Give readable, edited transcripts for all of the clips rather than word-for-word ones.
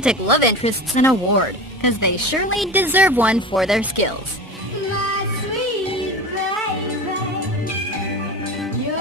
romantic love interests an award, because they surely deserve one for their skills. My sweet baby, you're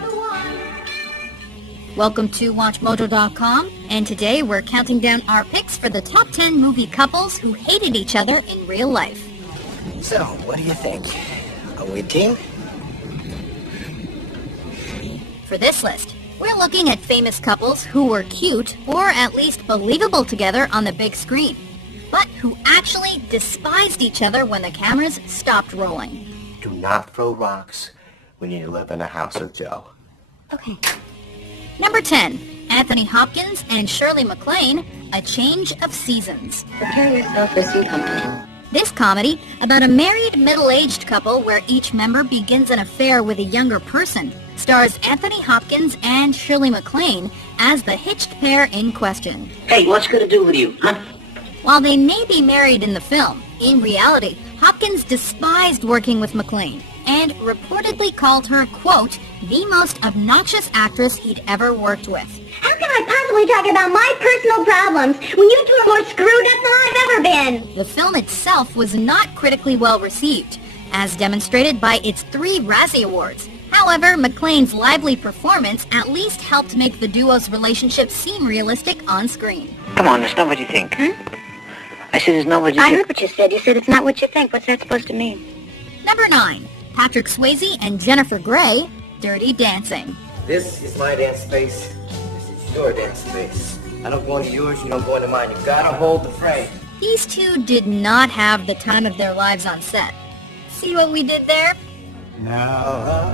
the one. Welcome to WatchMojo.com, and today we're counting down our picks for the top 10 movie couples who hated each other in real life. So, what do you think? Are we a team? For this list, we're looking at famous couples who were cute, or at least believable together on the big screen, but who actually despised each other when the cameras stopped rolling. Do not throw rocks when you live in a house of Joe. Okay. Number 10, Anthony Hopkins and Shirley MacLaine, A Change of Seasons. Prepare yourself for some company. This comedy, about a married middle-aged couple where each member begins an affair with a younger person, stars Anthony Hopkins and Shirley MacLaine as the hitched pair in question. Hey, what's it gonna do with you, huh? While they may be married in the film, in reality, Hopkins despised working with MacLaine and reportedly called her, quote, the most obnoxious actress he'd ever worked with. How can I possibly talk about my personal problems when you two are more screwed up than I've ever been? The film itself was not critically well received, as demonstrated by its 3 Razzie Awards. However, MacLaine's lively performance at least helped make the duo's relationship seem realistic on screen. Come on, it's not what you think. I said it's not what you I think. heard what you said. You said it's not what you think. What's that supposed to mean? Number 9, Patrick Swayze and Jennifer Grey, Dirty Dancing. This is my dance space. This is your dance space. I don't go into yours, you don't go into mine. You gotta hold the frame. These two did not have the time of their lives on set. See what we did there? Now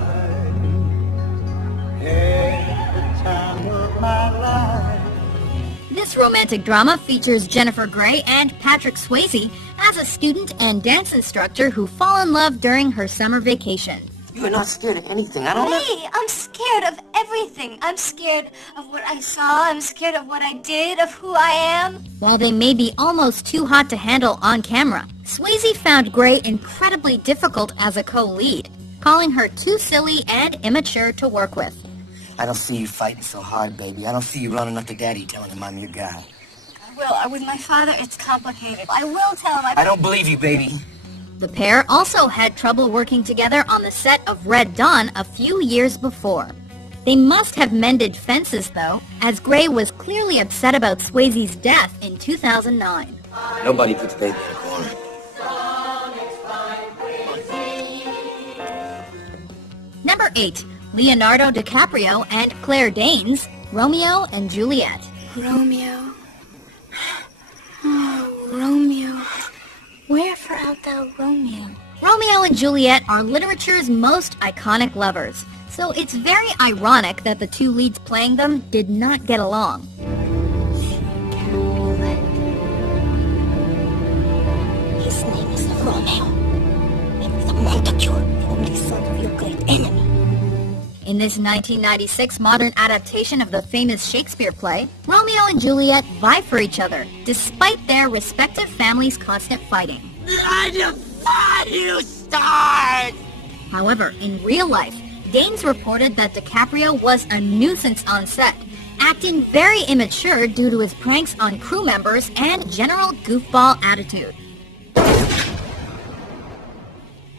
I had the time of my life. This romantic drama features Jennifer Grey and Patrick Swayze as a student and dance instructor who fall in love during her summer vacation. You are not scared of anything. I don't know. Hey, I'm scared of everything. I'm scared of what I saw. I'm scared of what I did, of who I am. While they may be almost too hot to handle on camera, Swayze found Grey incredibly difficult as a co-lead, calling her too silly and immature to work with. I don't see you fighting so hard, baby. I don't see you running up to Daddy telling him I'm your guy. Well, with my father, it's complicated. I will tell him. I don't believe you, baby. The pair also had trouble working together on the set of Red Dawn a few years before. They must have mended fences, though, as Grey was clearly upset about Swayze's death in 2009. Nobody puts baby in a corner. Number 8, Leonardo DiCaprio and Claire Danes, Romeo and Juliet. Romeo. Oh, Romeo. Wherefore art thou, Romeo? Romeo and Juliet are literature's most iconic lovers, so it's very ironic that the two leads playing them did not get along. His name is Romeo. And the Montague, only son of your great enemy. In this 1996 modern adaptation of the famous Shakespeare play, Romeo and Juliet vie for each other, despite their respective families' constant fighting. I defy you, stars! However, in real life, Danes reported that DiCaprio was a nuisance on set, acting very immature due to his pranks on crew members and general goofball attitude.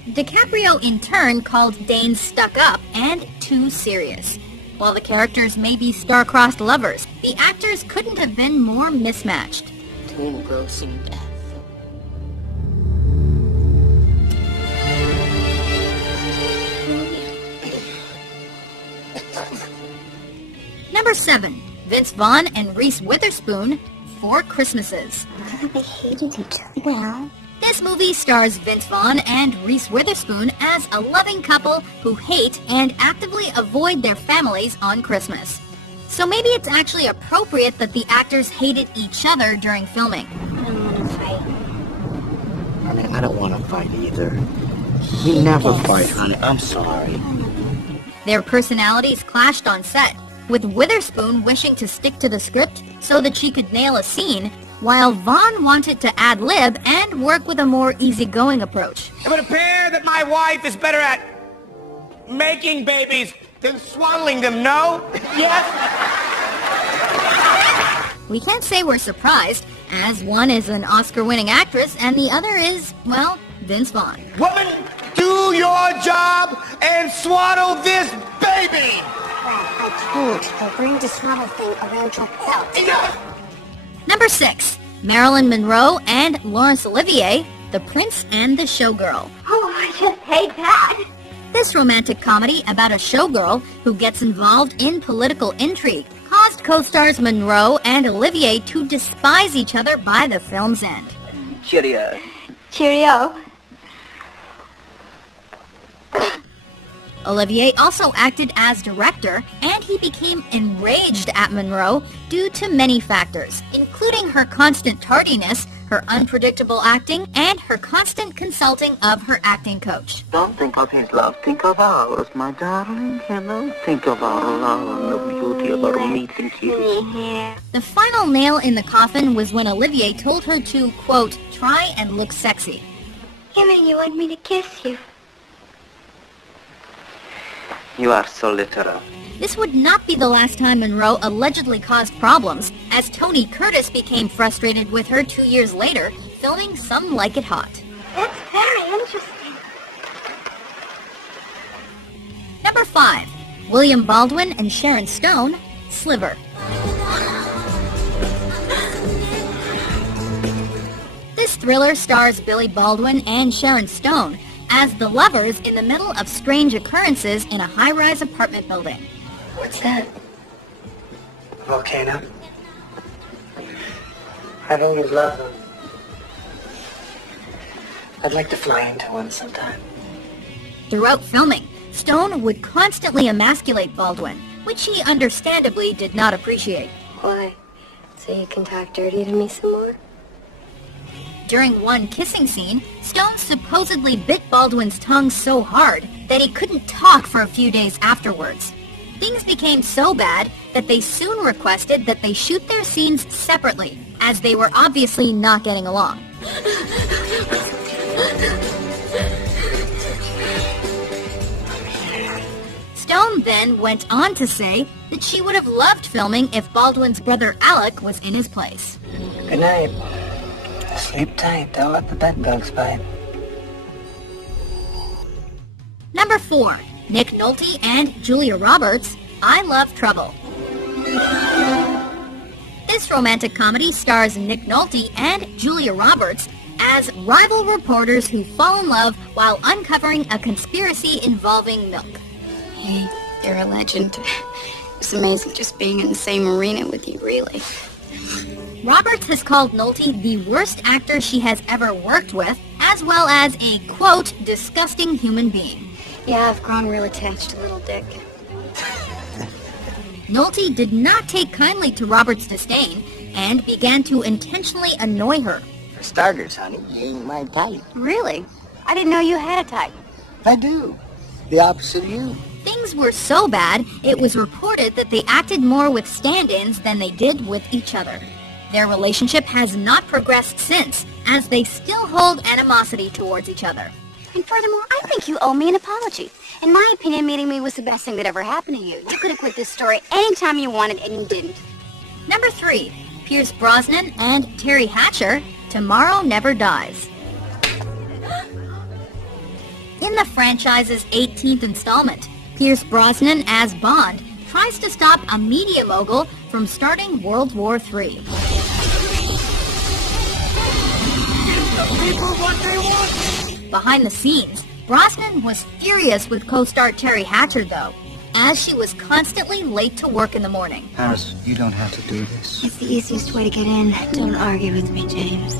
DiCaprio in turn called Danes stuck-up and too serious. While the characters may be star-crossed lovers, the actors couldn't have been more mismatched. To engrossing death. Number 7, Vince Vaughn and Reese Witherspoon, 4 Christmases. They hated each other. Well, This movie stars Vince Vaughn and Reese Witherspoon as a loving couple who hate and actively avoid their families on Christmas. So maybe it's actually appropriate that the actors hated each other during filming. I don't want to fight. I mean, I don't want to fight either. We never fight, honey. I'm sorry. Their personalities clashed on set, with Witherspoon wishing to stick to the script so that she could nail a scene, while Vaughn wanted to ad-lib and work with a more easygoing approach. It would appear that my wife is better at making babies than swaddling them, no? Yes? We can't say we're surprised, as one is an Oscar-winning actress and the other is, well, Vince Vaughn. Woman, do your job and swaddle this baby! I can't. Bring the swaddle thing around your belt. Enough! Number 6. Marilyn Monroe and Laurence Olivier, The Prince and the Showgirl. Oh, I just hate that. This romantic comedy about a showgirl who gets involved in political intrigue caused co-stars Monroe and Olivier to despise each other by the film's end. Cheerio. Cheerio. Olivier also acted as director, and he became enraged at Monroe due to many factors, including her constant tardiness, her unpredictable acting, and her constant consulting of her acting coach. Don't think of his love, think of ours, my darling. Hello, think of our love and the beauty of our meeting here. The final nail in the coffin was when Olivier told her to, quote, try and look sexy. You mean you want me to kiss you? You are so literal. This would not be the last time Monroe allegedly caused problems, as Tony Curtis became frustrated with her 2 years later, filming Some Like It Hot. That's very interesting. Number 5. William Baldwin and Sharon Stone, Sliver. This thriller stars Billy Baldwin and Sharon Stone as the lovers in the middle of strange occurrences in a high-rise apartment building. What's that? Volcano? I've always loved them. I'd like to fly into one sometime. Throughout filming, Stone would constantly emasculate Baldwin, which he understandably did not appreciate. Why? So you can talk dirty to me some more? During one kissing scene, Stone supposedly bit Baldwin's tongue so hard that he couldn't talk for a few days afterwards. Things became so bad that they soon requested that they shoot their scenes separately, as they were obviously not getting along. Stone then went on to say that she would have loved filming if Baldwin's brother Alec was in his place. Good night. Sleep tight. Don't let the bed bugs bite. Number 4. Nick Nolte and Julia Roberts, I Love Trouble. This romantic comedy stars Nick Nolte and Julia Roberts as rival reporters who fall in love while uncovering a conspiracy involving milk. Hey, you're a legend. It's amazing just being in the same arena with you, really. Roberts has called Nolte the worst actor she has ever worked with, as well as a, quote, disgusting human being. Yeah, I've grown real attached to Little Dick. Nolte did not take kindly to Roberts' disdain and began to intentionally annoy her. For starters, honey, you ain't my type. Really? I didn't know you had a type. I do. The opposite of you. Things were so bad, it was reported that they acted more with stand-ins than they did with each other. Their relationship has not progressed since, as they still hold animosity towards each other. And furthermore, I think you owe me an apology. In my opinion, meeting me was the best thing that ever happened to you. You could have quit this story anytime you wanted, and you didn't. Number 3. Pierce Brosnan and Terry Hatcher, Tomorrow Never Dies. In the franchise's 18th installment, Pierce Brosnan as Bond tries to stop a media mogul from starting World War III. Behind the scenes, Brosnan was furious with co-star Terry Hatcher, though, as she was constantly late to work in the morning. Harris, you don't have to do this. It's the easiest way to get in. Don't argue with me, James.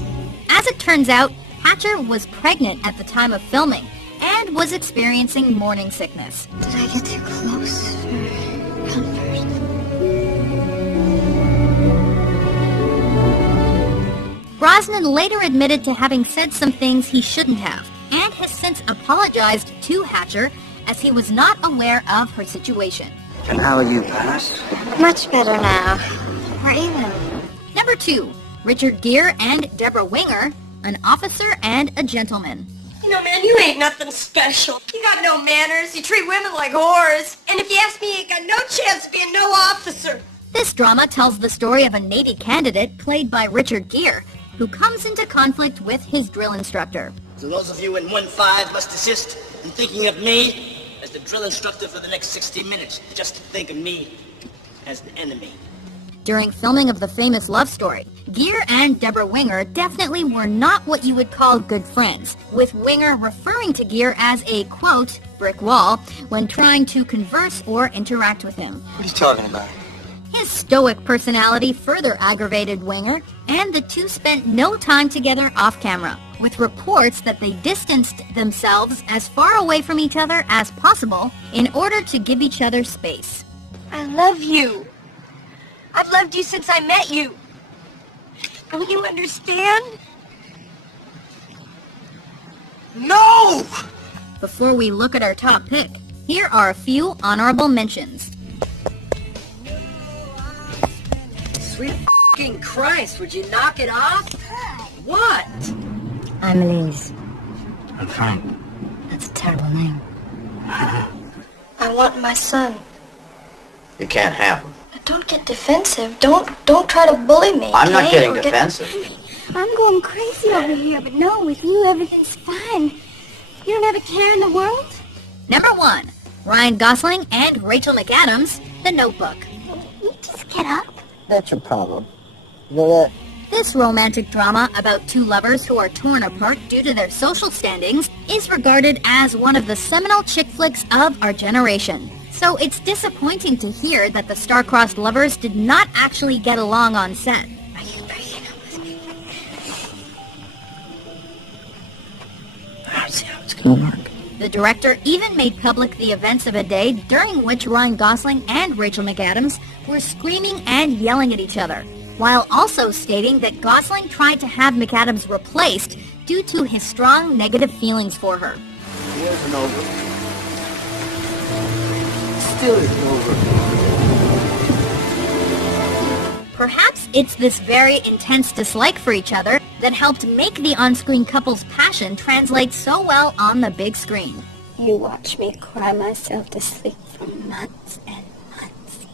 As it turns out, Hatcher was pregnant at the time of filming and was experiencing morning sickness. Did I get too close for comfort? Brosnan later admitted to having said some things he shouldn't have, and has since apologized to Hatcher as he was not aware of her situation. And how are you, Paris? Much better now. We're even. Number 2. Richard Gere and Deborah Winger, An Officer and a Gentleman. You know, man, you ain't nothing special. You got no manners. You treat women like whores. And if you ask me, you ain't got no chance of being no officer. This drama tells the story of a Navy candidate played by Richard Gere, who comes into conflict with his drill instructor. So those of you in 1-5 must assist in thinking of me as the drill instructor for the next 60 minutes. Just think of me as the enemy. During filming of the famous love story, Gere and Deborah Winger definitely were not what you would call good friends, with Winger referring to Gere as a, quote, brick wall when trying to converse or interact with him. What are you talking about? His stoic personality further aggravated Winger, and the two spent no time together off camera, with reports that they distanced themselves as far away from each other as possible in order to give each other space. I love you. I've loved you since I met you. Don't you understand? No! Before we look at our top pick, here are a few honorable mentions. Sweet f***ing Christ, would you knock it off? What? I'm Elise. I'm Frank. That's a terrible name. I want my son. You can't have him. Don't get defensive. Don't try to bully me. I'm not okay? getting defensive. I'm going crazy over here, but no, with you, everything's fine. You don't have a care in the world? Number 1, Ryan Gosling and Rachel McAdams, The Notebook. You just get up. That's your problem. You know that? This romantic drama about two lovers who are torn apart due to their social standings is regarded as one of the seminal chick flicks of our generation. So it's disappointing to hear that the star-crossed lovers did not actually get along on set. Are you breaking up with me? I don't see how it's gonna work. The director even made public the events of a day during which Ryan Gosling and Rachel McAdams were screaming and yelling at each other, while also stating that Gosling tried to have McAdams replaced due to his strong negative feelings for her. Here's an over. Still isn't over. Perhaps it's this very intense dislike for each other that helped make the on-screen couple's passion translate so well on the big screen. You watched me cry myself to sleep for months and months,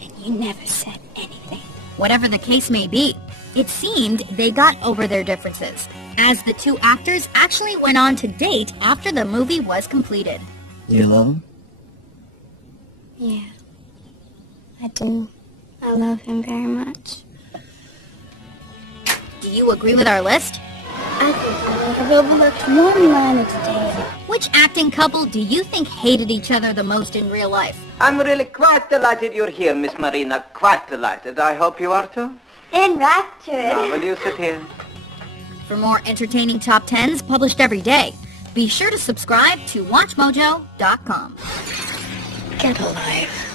and you never said anything. Whatever the case may be, it seemed they got over their differences, as the two actors actually went on to date after the movie was completed. You love him? Yeah, I do. I love him very much. Do you agree with our list? I think I would have overlooked one liner today. Which acting couple do you think hated each other the most in real life? I'm really quite delighted you're here, Miss Marina. Quite delighted. I hope you are too. Enraptured. Now, will you sit here? For more entertaining top 10s published every day, be sure to subscribe to WatchMojo.com. Get a life.